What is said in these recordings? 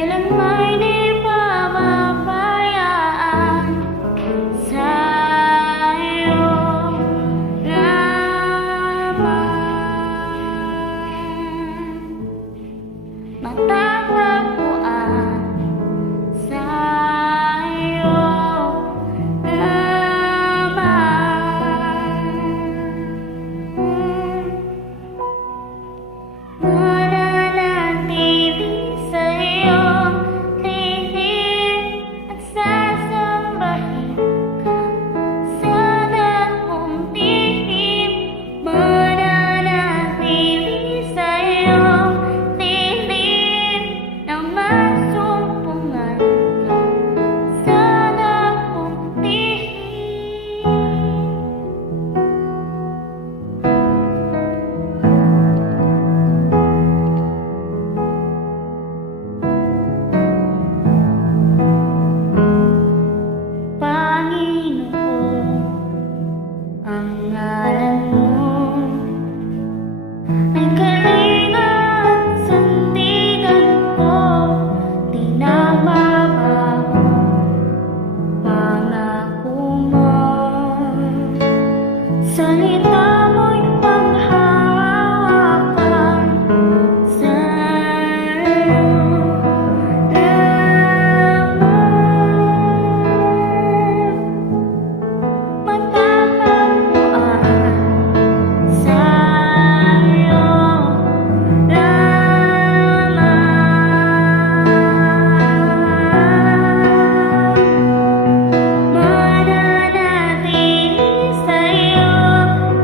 kailan may di pababayaan sa'yo lamang. Matatagpuan sa'yo lamang. Mananatili sa'yo tinig at sasambahin ka sa dakong tihim. Mananatili sa'yo tinig na masumpungan ka sa dakong tihim. Panginoon, ang ngalan mo ay kalinga at sandigan ko, di nababago pangako mo. Salita mo'y panghawakan sa'yo lamang. Matatagpuan sa'yo lamang. Mananatili sa'yo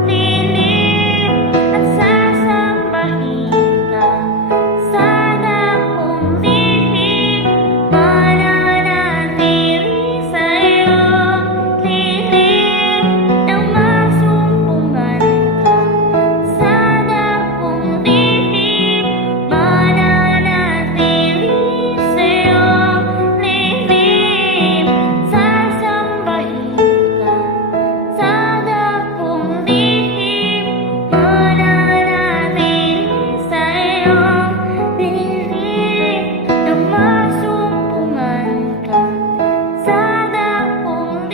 tinig at sasambahin ka sa dakong tihig. Mananatili sa'yo tinig na masumpungan ka sa dakong tihig. Mananatili sa'yo tinig, sasambahin ka sa dakong tihig. Mananatili sa'yo tinig na masumpungan ka sa dakong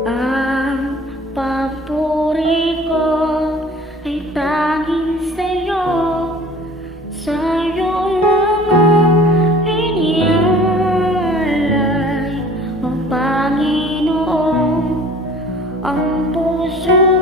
ang papuri ko ay tanging sa'yo, sa'yo lamang inialay, O Panginoon, ang puso